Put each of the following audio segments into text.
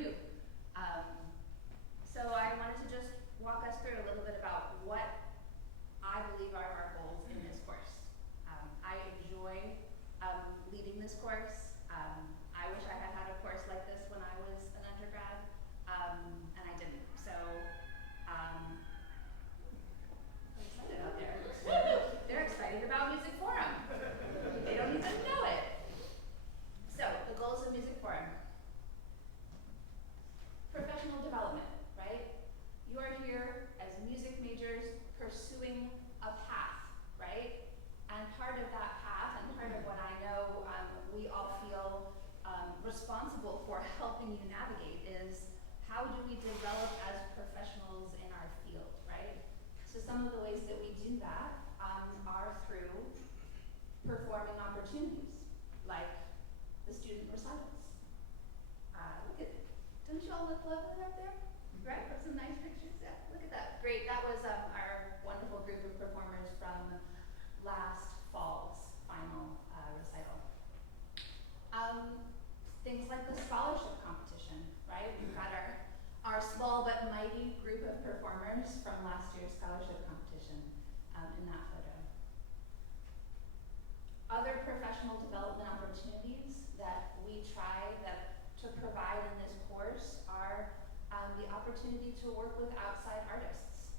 new. So I wanted to just walk us through a little bit about what I believe are our goals in this course. I enjoy leading this course. I wish I had had a course like this when I was an undergrad, and I didn't. So I'm excited out there. They're excited about Music Forum. They don't even know it. So the goals of Music Forum. Professional development, right? You are here as music majors pursuing a path, right? And part of that path, and part of what I know we all feel responsible for helping you navigate is how do we develop as professionals in our field, right? So some of the ways that we do that are through performing opportunities, like the student recitals. Look at, don't you all look lovely up there? Right, have some nice pictures, yeah, look at that. Great, that was our wonderful group of performers from last fall's final recital. Things like the scholarship competition, right? We've got our small but mighty group of performers from last year's scholarship competition in that photo. Other professional development opportunities that we try to provide in this course are the opportunity to work with outside artists,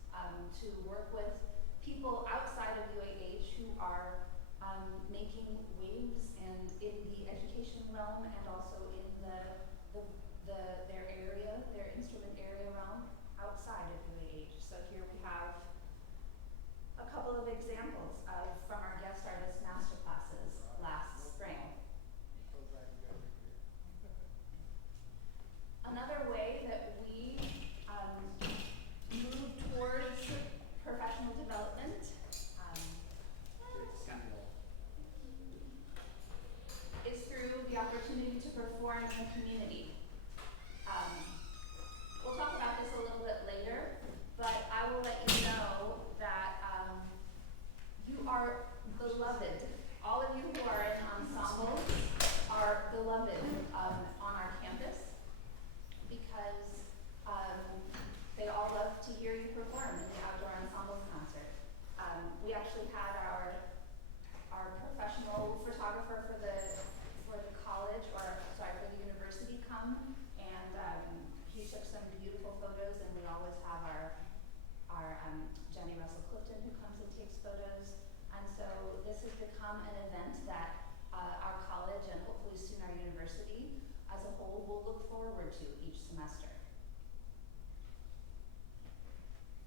to work with people outside of UAH who are making waves and in the education realm and also in their area, their instrument area realm outside of UAH. So here we have a couple of examples from our guest artist master classes last spring. Another way that we move towards professional development is through the opportunity to perform in the community. We'll talk about this a little bit later, but I will let you know that you are beloved. All of you who are in ensembles are beloved on our campus because they all love to hear you perform in the outdoor ensembles concert. We actually had our professional photographer for the college, or sorry, for the university come, and he took some beautiful photos, and we always have our Jenny Russell Clifton who comes and takes photos. And so this has become an event that our college and hopefully soon our university as a whole will look forward to each semester.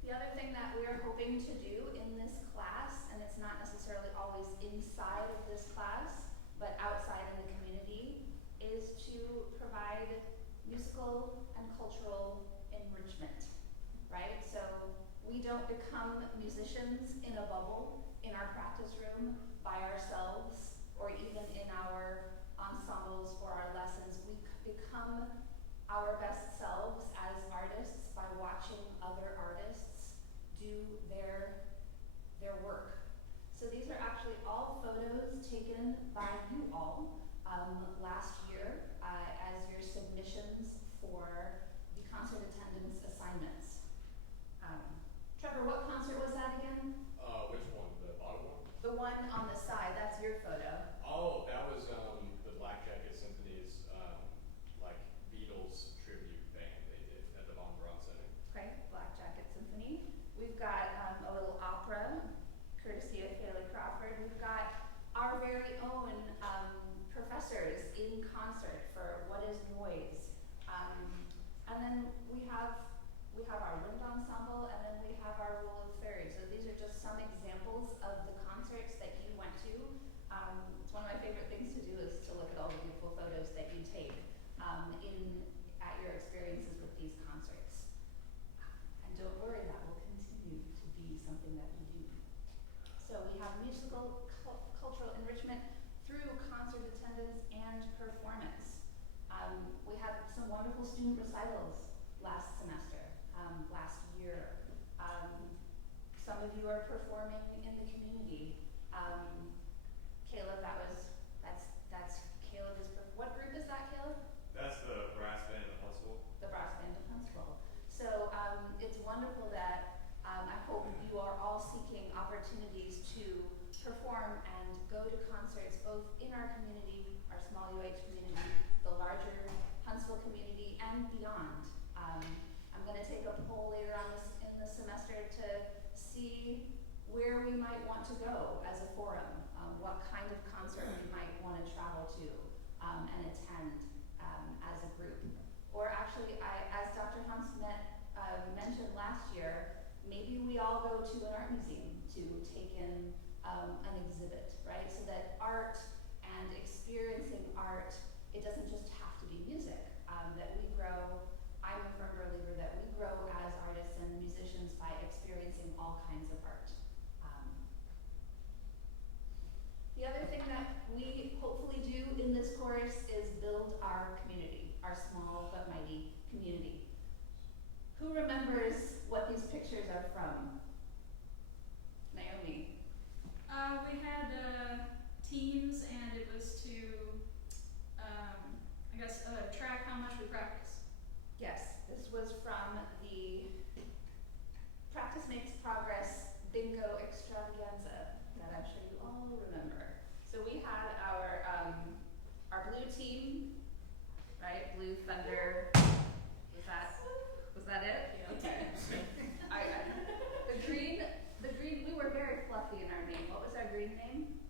The other thing that we are hoping to do in this class, and it's not necessarily always inside of this class, but outside in the community, is to provide musical and cultural enrichment, right? So we don't become musicians in a bubble in our practice room by ourselves, or even in our ensembles or our lessons. We become our best selves as artists by watching other artists do their work. So these are actually all photos taken by you all last year as your submissions for the concert attendance assignments. Trevor, what concert was that again? Which one? The bottom one? The one on the side, that's your photo. Oh, that was the Black Jacket Symphony's like Beatles tribute band they did at the Von Braun Center. Okay, Black Jacket Symphony. We've got a little opera, courtesy of Haley Crawford. We've got our very own professors in concert for What is Noise. And then we have our wind ensemble, and then we have our Rule of Thirds. So these are just some examples of the concerts that you went to. It's one of my favorite things to do is to look at all the beautiful photos that you take at your experiences with these concerts. And don't worry, that will continue to be something that we do. So we have musical, cultural enrichment through concert attendance and performance. We had some wonderful student recitals last semester, last year. Some of you are performing in the community. Caleb, that's Caleb. What group is that, Caleb? That's the brass band at the high school. and beyond. I'm gonna take a poll later on in the semester to see where we might want to go as a forum, what kind of concert we might want to travel to and attend as a group. Or actually, as Dr. Hans mentioned last year, maybe we all go to an art museum to take in an exhibit, right? So that art and experiencing art, it doesn't just have to be music, that we grow. I'm a firm believer that we grow as artists and musicians by experiencing all kinds of art. The other thing that we hopefully do in this course is build our community, our small but mighty community. Who remembers what these pictures are from? Naomi. We had teams, and it was to, I guess, track how much we practice. Yes, this was from the Practice Makes Progress Bingo Extravaganza that I'm sure you all remember. So we had our blue team, right? Blue Thunder. Was that it? Yeah. Okay. The green, we were very fluffy in our name. What was our green name?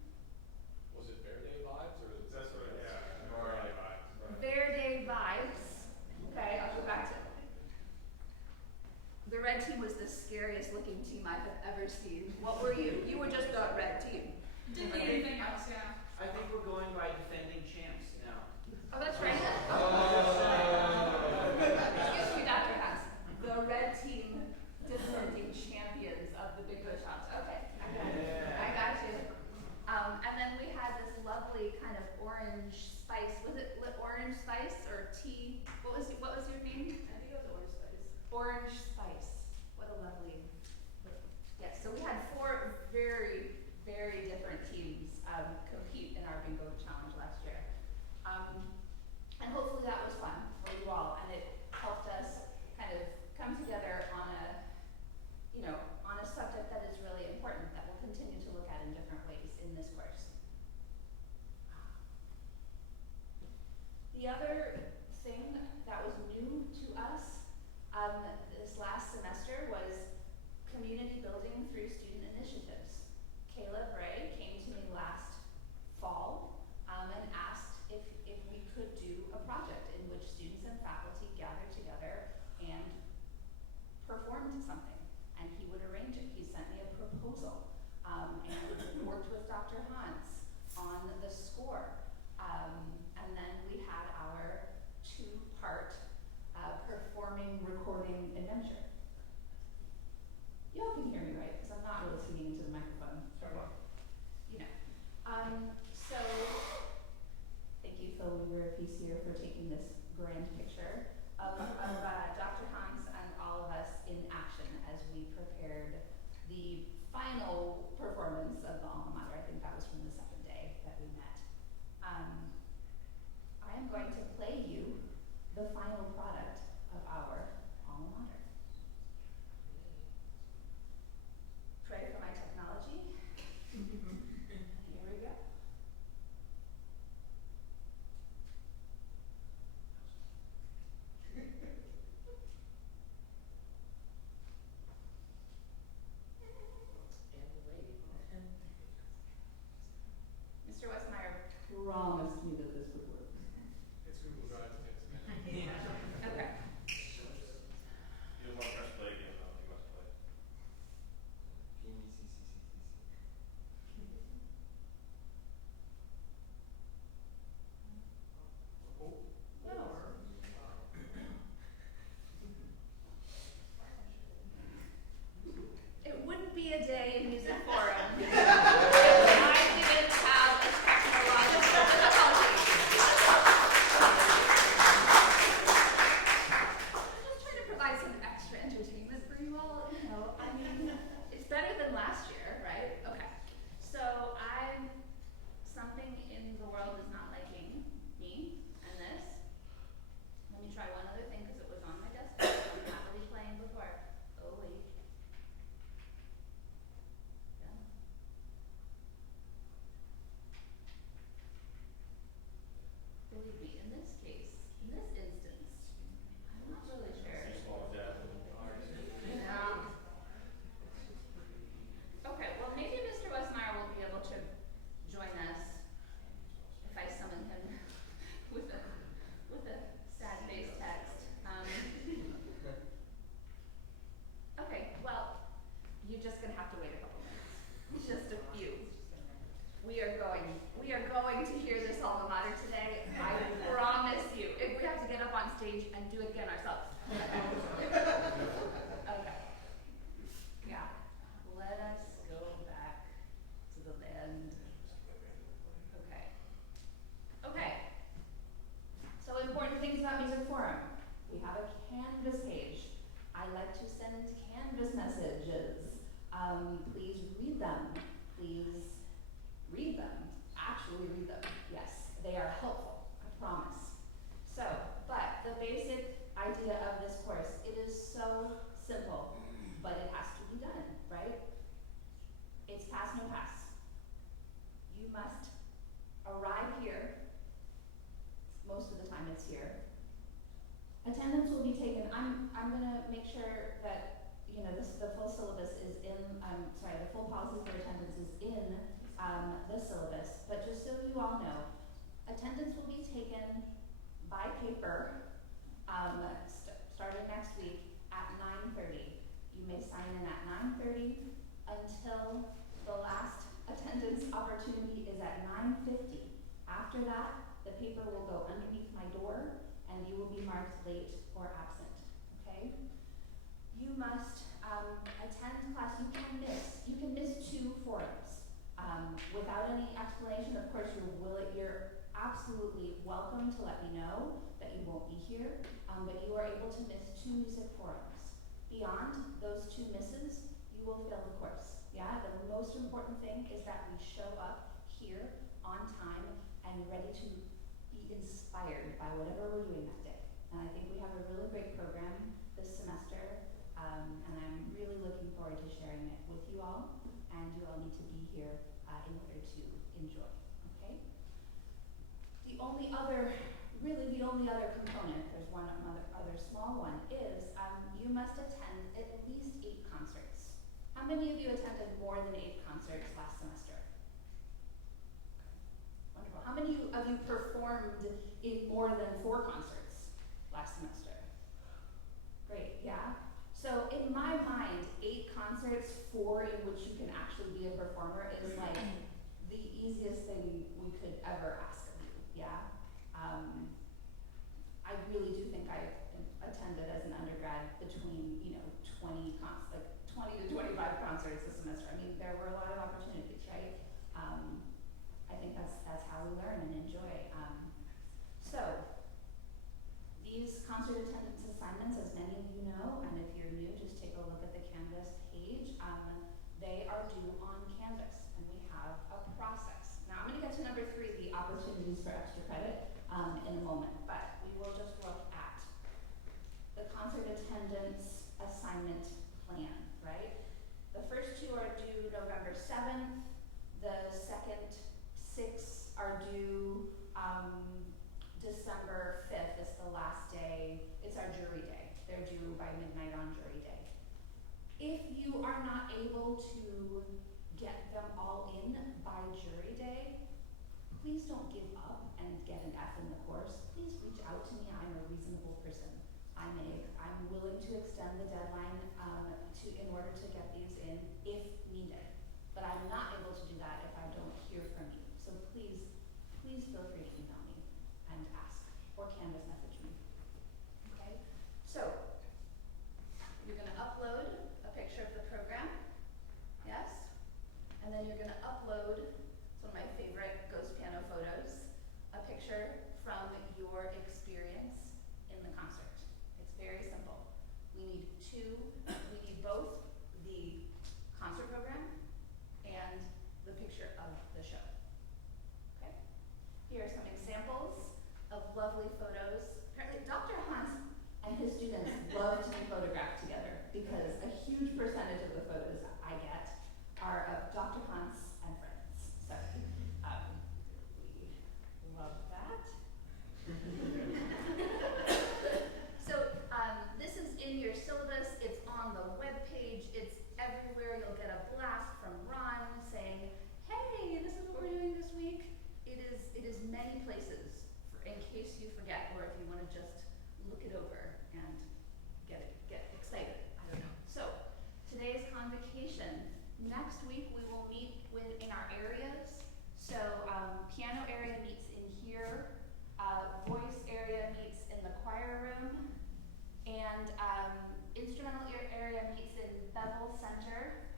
Was it Verde Vibes or is it? That's what, yeah, Verde Vibes. Verde Vibes. Okay, I'll go back to the red team was the scariest looking team I have ever seen. What were you? You were just the red team. Didn't need anything else, yeah. I think we're going by defending champs now. Oh, that's right. Excuse me, Dr. Haas. The red team defending champions of the bingo shops. Okay, I got it. I got you. And then we had this lovely kind of orange spice. Was it orange spice or tea? What was your name? I think it was orange spice. Orange spice. What a lovely. Yes, so we had 4 very, very different teams compete in our bingo challenge last year. And hopefully that was fun for you all, and it helped us kind of come together on a subject that is really important that we'll continue to look at in different ways in this course. The other thing that was new to us this last semester was community building through student initiatives. Kayla Bray came to me last fall and asked if we could do a project in which students and faculty gathered together and performed something, and he would arrange it. He sent me a proposal and worked with Dr. Hans on the score. And then we had our 2-part performing, recording adventure. You all can hear me, right? Because I'm not really singing into the microphone. Sure. You know. So, thank you, Phil Weaver, PCer, for taking this grand picture of Dr. Hans and all of us in action as we prepared the final performance of the alma mater. I think that was from the second day that we met. I am going to play you the final product of our alma mater. Pray for my technology. Here we go. Canvas page. I like to send Canvas messages. Please read them. Please read them. Actually read them. Yes, they are helpful, I promise. So, but the basic idea of this course, it is so simple, but it has to be done, right? It's pass, no pass. You must arrive here. Most of the time it's here. Attendance will be taken. I'm gonna make sure that, you know, the full syllabus is in, the full policy for attendance is in the syllabus, but just so you all know, attendance will be taken by paper, starting next week at 9:30. You may sign in at 9:30 until the last attendance opportunity is at 9:50. After that, the paper will go underneath my door and you will be marked late or absent, okay? You must attend class. You can miss 2 forums without any explanation. Of course, you're absolutely welcome to let me know that you won't be here, but you are able to miss 2 music forums. Beyond those 2 misses, you will fail the course. Yeah, the most important thing is that we show up here on time and ready to be inspired by whatever we're doing that day. And I think we have a really great program this semester, and I'm really looking forward to sharing it with you all, and you all need to be here in order to enjoy, okay? The only other component, there's one other small one, is you must attend at least 8 concerts. How many of you attended more than 8 concerts last semester? Wonderful. How many of you performed in more than 4 concerts last semester? Great, yeah. So in my mind, 8 concerts, 4 in which you can actually be a performer is like the easiest thing we could ever ask of you, yeah? I really do think I attended as an undergrad between, 20 to 25 concerts this semester. I mean, there were a lot of opportunities, right? I think that's how we learn and enjoy. So, these concert attendance assignments, as many of you know, and if you're new, just take a look at the Canvas page. They are due on Canvas, and we have a process. Now, I'm going to get to number 3, the opportunities for extra credit, in a moment, but we will just look at the concert attendance assignment plan, right? The first 2 are due November 7th. The second 6 are due December 5th is the last day. It's our jury day. They're due by midnight on jury day. If you are not able to get them all in by jury day, please don't give up and get an F in the course. Please reach out to me. I'm a reasonable person. I'm willing to extend the deadline in order to get these in if needed. But I'm not able to do that if I don't hear from you. So please feel free to email me and ask, or Canvas message me. Okay? So, you're going to upload a picture of the program. Yes? And then you're going to upload, it's one of my favorite ghost piano photos, a picture from your experience in the concert. It's very simple. We need both the concert program and the picture of the show. Okay? Here are some examples of lovely photos. Apparently, Dr. Hans and his students love to be photographed together because a huge percentage of the photos I get are of Dr. Hans and friends. So, we love that. So, this is in your syllabus. It's on the webpage. It's everywhere. You'll get a blast from Ron saying, "Hey, this is what we're doing this week." It is many places, in case you forget, or if you want to just look it over and get excited. I don't know. So, today is convocation. Next week we will meet in our areas. So, piano area meets in here. Voice area meets in the choir room. And instrumental area meets in Bevel Center.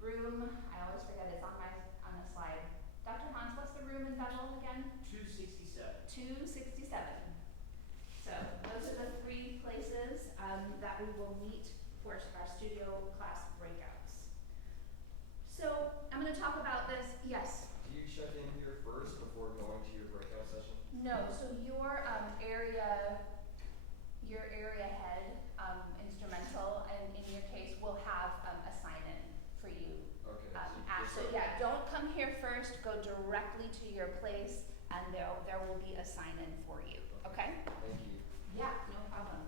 Room, I always forget, it's on the slide. Dr. Hans, what's the room in Bevel again? 267. 267. So those are the 3 places we will meet for our studio class breakouts. So I'm going to talk about this. Yes. Do you check in here first before going to your breakout session? No. So your area head, instrumental, and in your case, will have a sign-in for you. Okay. So yeah, don't come here first. Go directly to your place, and there will be a sign-in for you. Okay? Thank you. Yeah, no problem.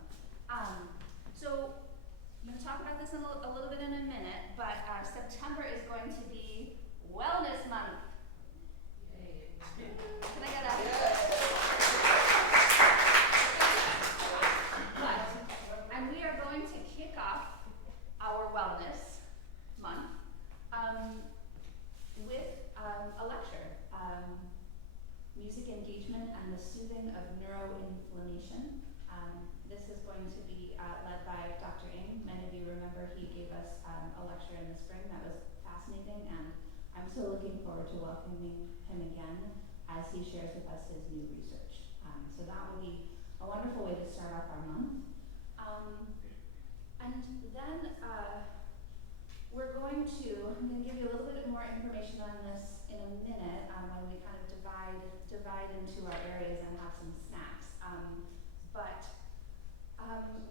So I'm going to talk about this in a little bit in a minute, but September is going to be Wellness Month. Yay. Can I get a And we are going to kick off our Wellness Month with a lecture, Music Engagement and the Soothing of Neuroinflammation. This is going to be led by Dr. Ng. Many of you remember he gave us a lecture in the spring that was fascinating, and I'm so looking forward to welcoming him again as he shares with us his new research. So that will be a wonderful way to start off our month. And then I'm going to give you a little bit more information on this in a minute when we kind of divide into our areas and have some snacks. But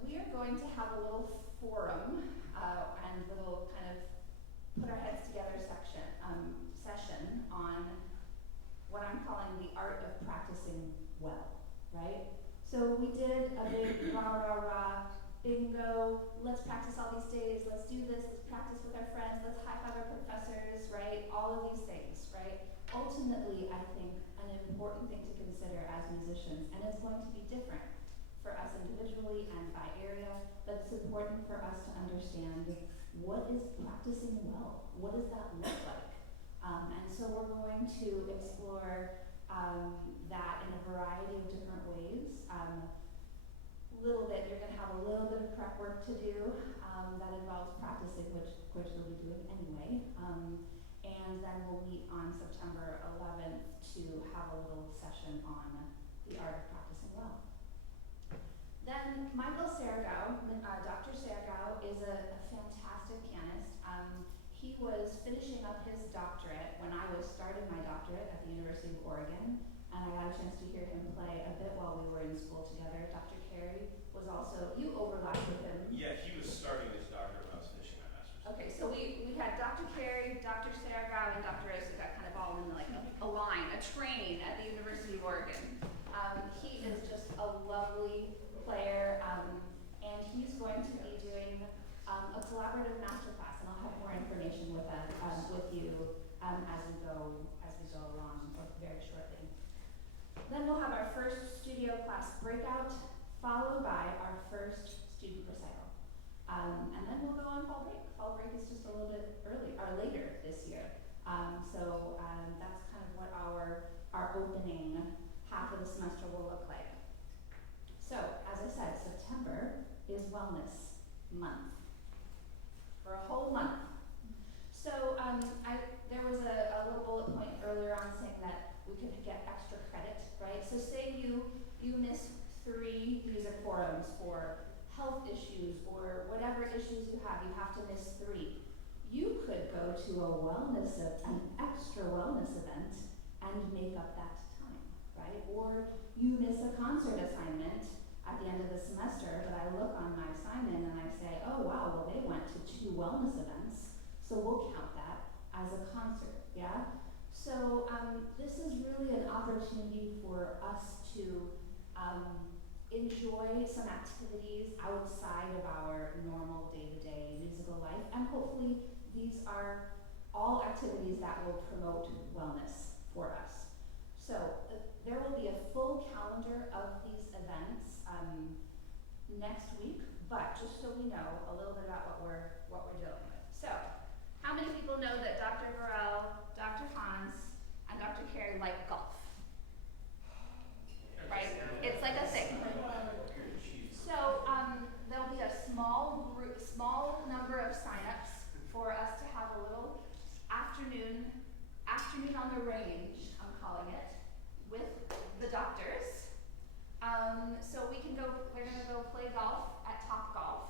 we are going to have a little forum and little kind of put our heads together session on what I'm calling the art of practicing well, right? So we did a big rah, bingo, let's practice all these days, let's do this, let's practice with our friends, let's high-five our professors, right? All of these things, right? Ultimately, I think an important thing to consider as musicians, and it's going to be different for us individually and by area, but it's important for us to understand what is practicing well? What does that look like? And so we're going to explore that in a variety of different ways. Little bit, you're going to have a little bit of prep work to do that involves practicing, which of course you'll be doing anyway. And then we'll meet on September 11th to have a little session on the art of practicing well. Then Michael Sergau, Dr. Sergau is a fantastic pianist. He was finishing up his doctorate when I was starting my doctorate at the University of Oregon, and I got a chance to hear him play a bit while we were in school together. Dr. Carey was also, you overlapped with him. Yeah, he was starting his doctorate when I was finishing my master's. Okay, so we had Dr. Carey, Dr. Sergau, and Dr. Isuka kind of all in like a line, a train at the University of Oregon. He is just a lovely player, and he's going to be doing a collaborative masterclass, and I'll have more information with you as we go along very shortly. Then we'll have our first studio class breakout, followed by our first student recital. And then we'll go on fall break. Fall break is just a little bit later this year. So that's kind of what our opening half of the semester will look like. So, as I said, September is Wellness Month. For a whole month. So there was a little bullet point earlier on saying that we could get extra credit, right? So say you miss 3 music forums for health issues or whatever issues you have to miss 3. You could go to an extra wellness event and make up that time, right? Or you miss a concert assignment at the end of the semester, but I look on my assignment and I say, oh wow, well they went to 2 wellness events, so we'll count that as a concert, yeah? So this is really an opportunity for us to enjoy some activities outside of our normal day-to-day musical life, and hopefully these are all activities that will promote wellness for us. So there will be a full calendar of these events next week, but just so we know a little bit about what we're dealing with. So, how many people know that Dr. Burrell, Dr. Hans, and Dr. Carey like golf? Right? It's like a thing. So there'll be a small number of signups for us to have a little afternoon on the range, I'm calling it, with the doctors. So we're gonna go play golf at Top Golf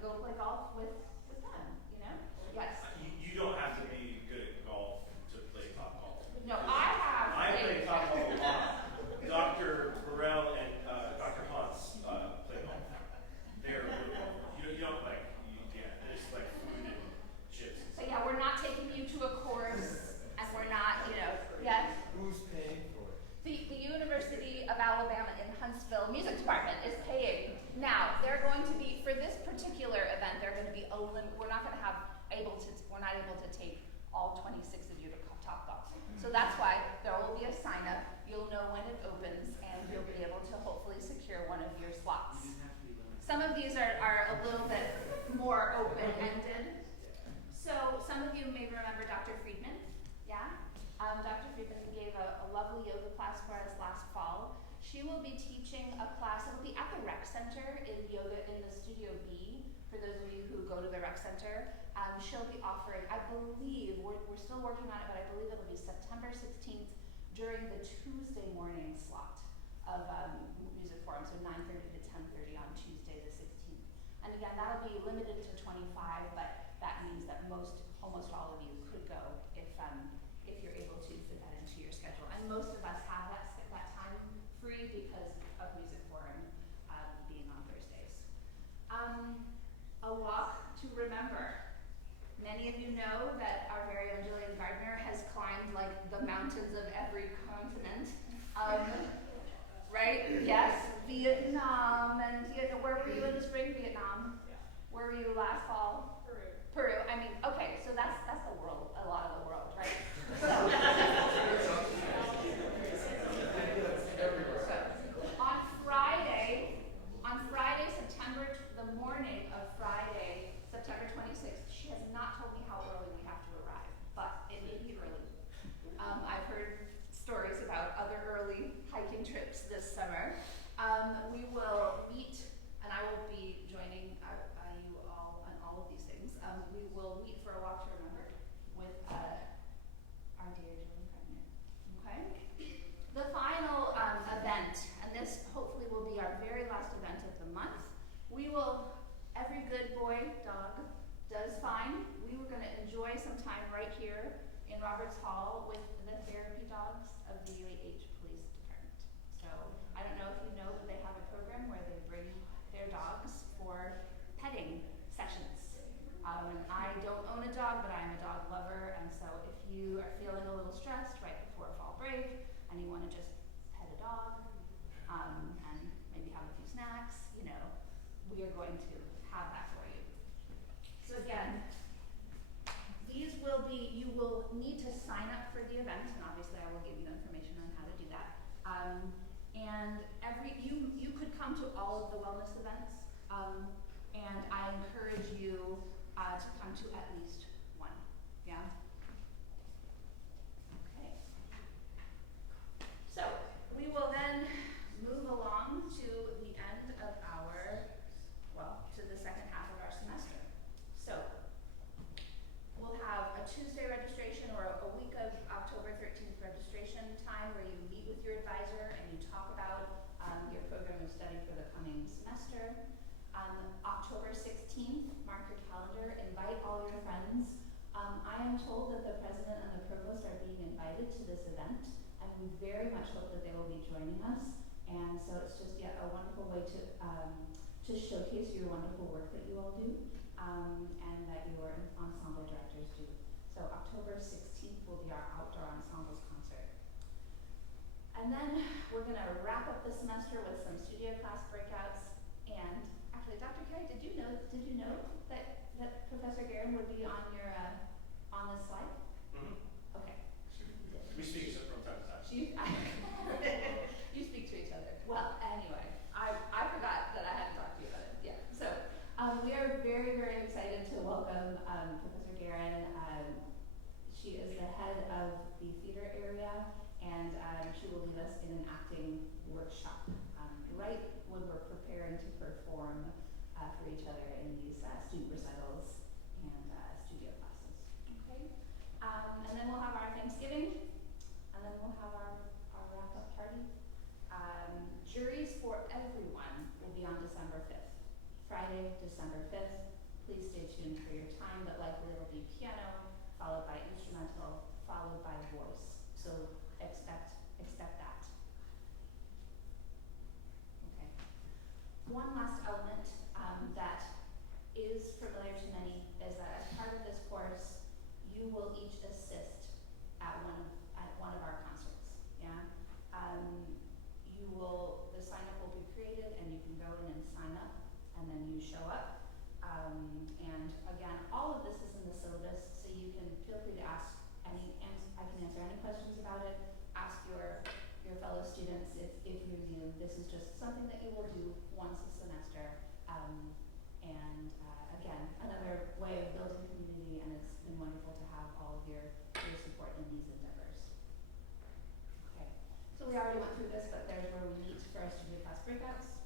go play golf with them, you know? Yes. You don't have to be good at golf to play top golf. No, I have. I play played- top golf a lot. Dr. Burrell and Dr. Hans play golf. They're really good. You don't like, yeah, there's like food and chips. So yeah, we're not taking you to a course, and we're not, you know, yes. Who's paying for it? The University of Alabama in Huntsville Music Department is paying. Now, they're going to be, for this particular event, they're going to be, we're not going to we're not able to take all 26 of you to Top Golf. So that's why there will be a sign up, you'll know when it opens, and you'll be able to hopefully secure one of your slots. You didn't have to be limited. Some of these are a little bit more open-ended. So some of you may remember Dr. Friedman, yeah? Dr. Friedman gave a lovely yoga class for us last fall. She will be teaching a class, it will be at the rec center in yoga in the Studio B, for those of you who go to the rec center. She'll be offering, I believe, we're still working on it, but I believe it'll be September 16th during the Tuesday morning slot of Music Forum, so 9:30 to 10:30 on Tuesday the 16th. And again, that'll be limited to 25, but that means that almost all of you could go if you're able to fit that into your schedule. And most of us have that time free because of Music Forum being on Thursdays. A walk to remember. Many of you know that our very own Jillian Gardner has climbed like the mountains of every continent. Right? Yes, Vietnam and where were you in the spring? Vietnam. Where were you last fall? Peru. I mean, okay, so that's the world, a lot of the world, right? So the morning of Friday, September 26th, she has not told me how early we have to arrive, but it may be early. I've heard stories about other early hiking trips this summer. We will meet, and I will be joining you all on all of these things. We will meet for a walk to remember with our dear Jillian Gardner. Okay? The final event, and this hopefully will be our very last event of the month. Every good boy, dog, does fine. We were going to enjoy some time right here in Roberts Hall with the therapy dogs of the UAH Police Department. So I don't know if you know, but they have a program where they bring their dogs for petting sessions. I don't own a dog, but I am a dog lover, and so if you are feeling a little stressed right before fall break and you want to just pet a dog and maybe have a few snacks, we are going to have that for you. So again, you will need to sign up for the event, and obviously I will give you information on how to do that. And you could come to all of the wellness events, and I encourage you to come to at least one. Yeah? Okay. So we will then move along to the end of to the second half of our semester. So we'll have a Tuesday registration or a week of October 13th registration time where you meet with your advisor and you talk about your program of study for the coming semester. October 16th, mark your calendar, invite all your friends. I am told that the president and the provost are being invited to this event, and we very much hope that they will be joining us. And so it's just yet a wonderful way to showcase your wonderful work that you all do, and that your ensemble directors do. So October 16th will be our outdoor ensembles concert. And then we're going to wrap up the semester with some studio class breakouts. And actually, Dr. Carey, did you know that Professor Guerin would be on your on this slide? Mm-hmm. Okay. We speak from time to time. You speak to each other. Well, anyway, I forgot that I had to talk to you about it. Yeah. So we are very, very excited to welcome Professor Guerin. She is the head of the theater area, and she will lead us in an acting workshop right when we're preparing to perform for each other in these student recitals and studio classes. Okay. And then we'll have our Thanksgiving, and then we'll have our wrap-up party. Juries for everyone will be on December 5th. Friday, December 5th. please stay tuned for your time, but likely it'll be piano, followed by instrumental, followed by voice. So expect that. Okay. One last element that is familiar to many is that as part of this course, you will each assist at one of our concerts. Yeah. The sign up will be created, and you can go in and sign up, and then you show up. And again, all of this is in the syllabus, so you can feel free to ask I can answer any questions about it. Ask your fellow students if you're new. This is just something that you will do once a semester. Again, another way of building community, and it's been wonderful to have all of your support in these endeavors. Okay, so we already went through this, but there's where we meet for our studio class breakouts.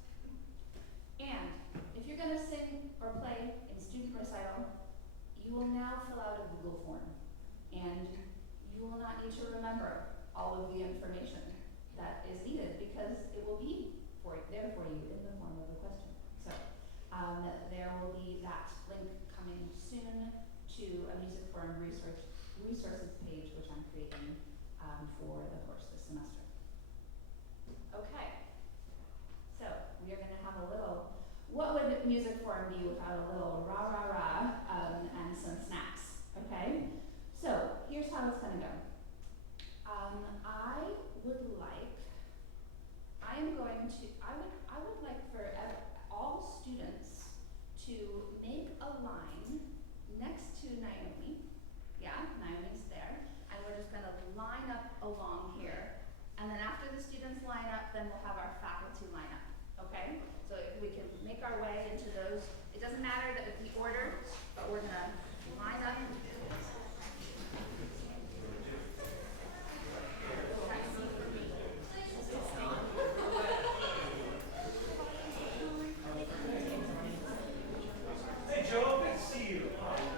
And if you're going to sing or play in student recital, you will now fill out a Google form, and you will not need to remember all of the information that is needed because it will be there for you in the form of a question. So there will be that link coming soon to a Music Forum resources page, which I'm creating for the course this semester. Okay, so we are going to have a little, what would Music Forum be without a little rah-rah-rah and some snacks, okay? So here's how it's going to go. I would like for all students to make a line next to Naomi. Yeah, Naomi's there. And we're just going to line up along here. And then after the students line up, then we'll have our faculty line up, okay? So if we can make our way into those, it doesn't matter the order, but we're going to line up. Hey Joe, good to see you.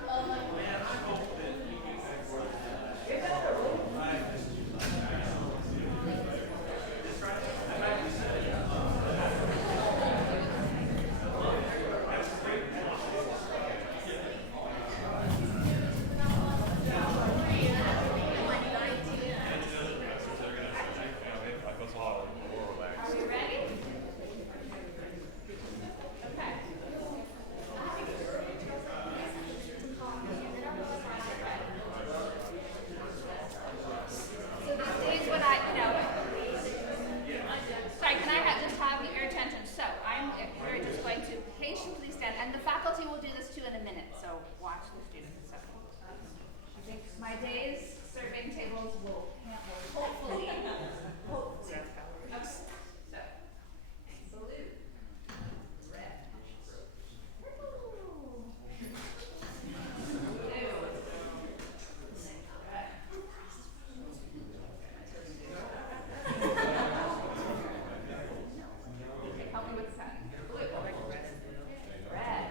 Man, I hope that you can I missed you. This Friday? That's great. Are we ready? Okay. So this is what sorry, can I just have your attention? So we're just going to patiently stand, and the faculty will do this too in a minute, so watch the students. So I think my days serving tables will hopefully. Okay. So, blue, red, purple, blue, red. Okay, help me with the pen. Blue, red.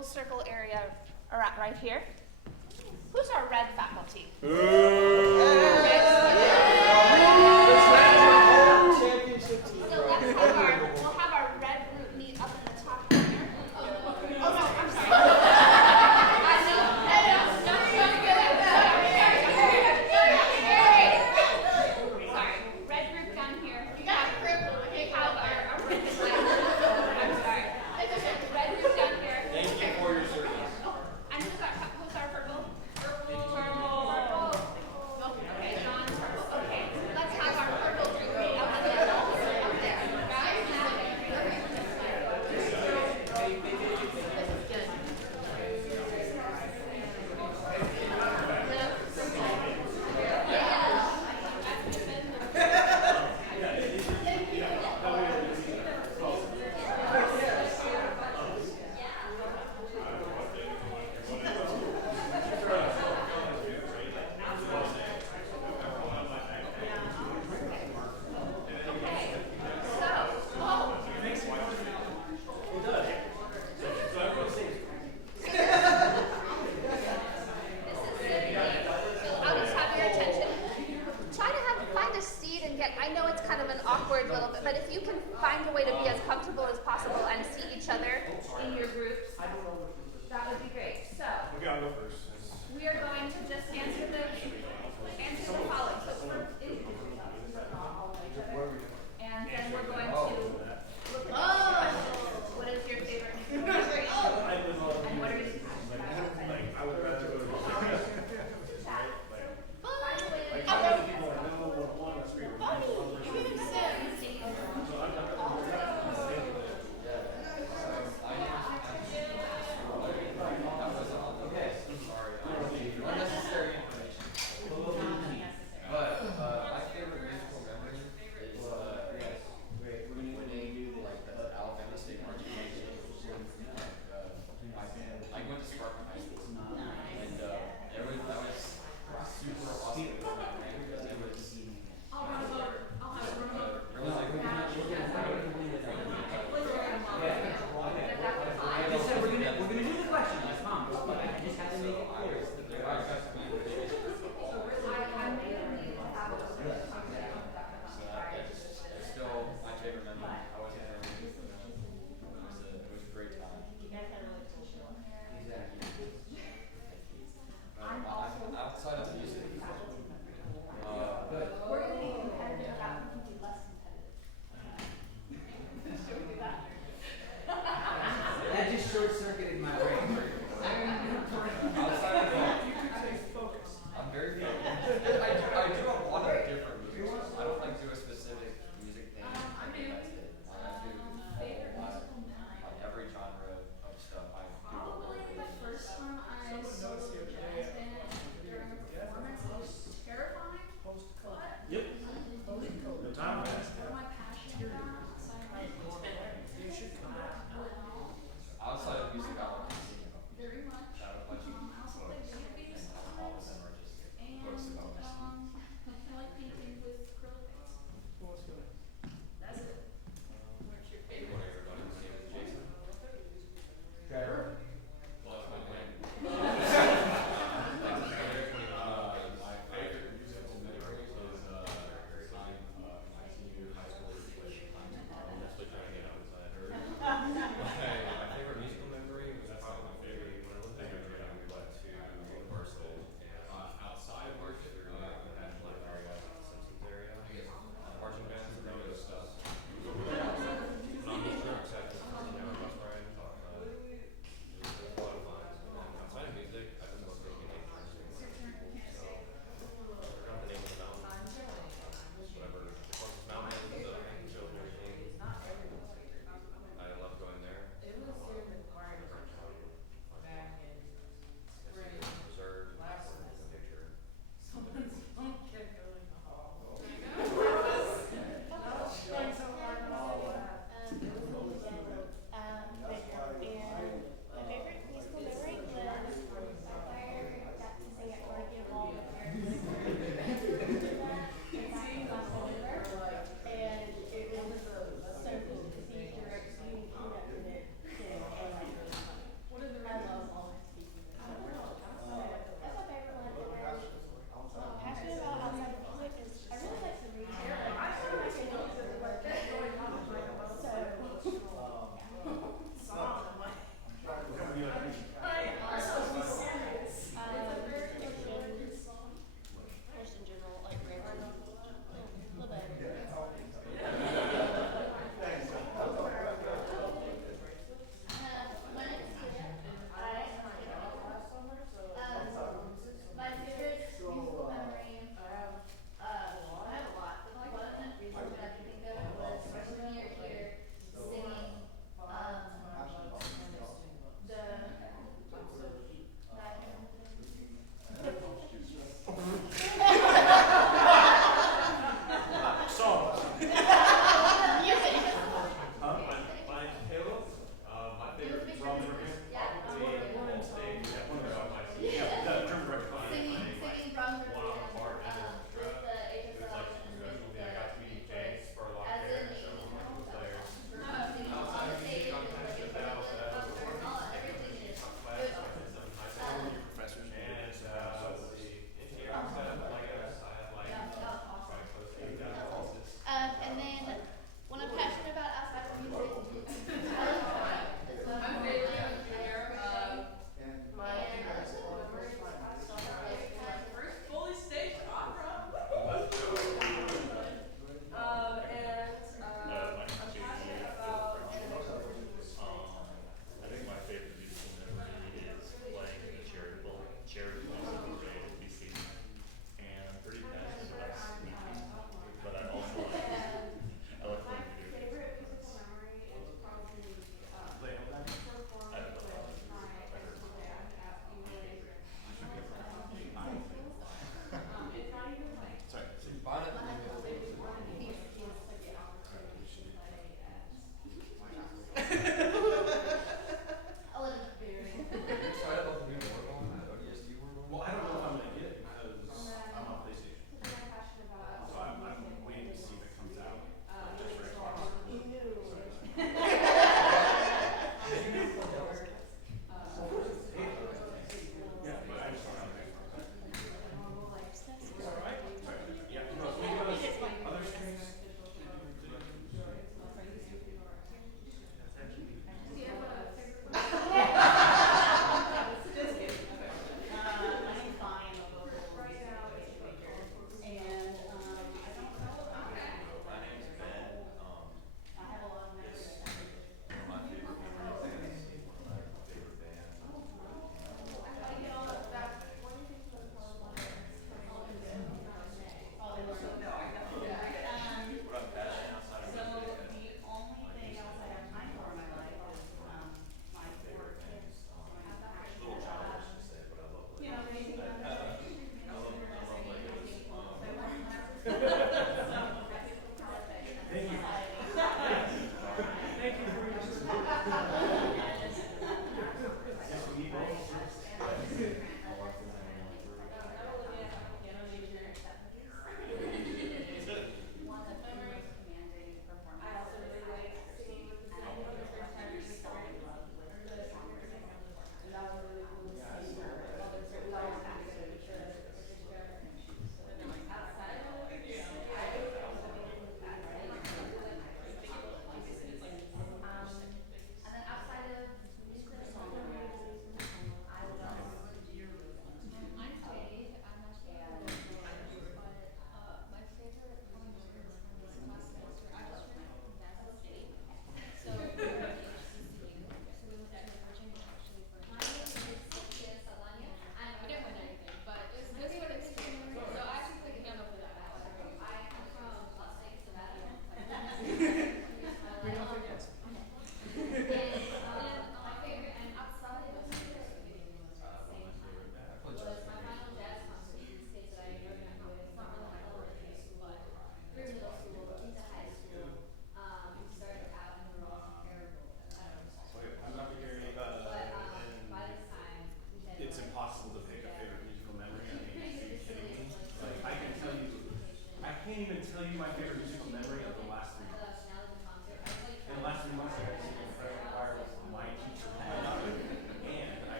little circle area right here. Who's our red faculty? Championship team. So we'll have our red group meet up in the top corner. Oh no, I'm sorry. Sorry, red group down here. You got a group. We have our red flag. I'm sorry. Red group down here. Thank you for your service. And who's our purple? Purple. Okay, John.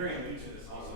very new to this also.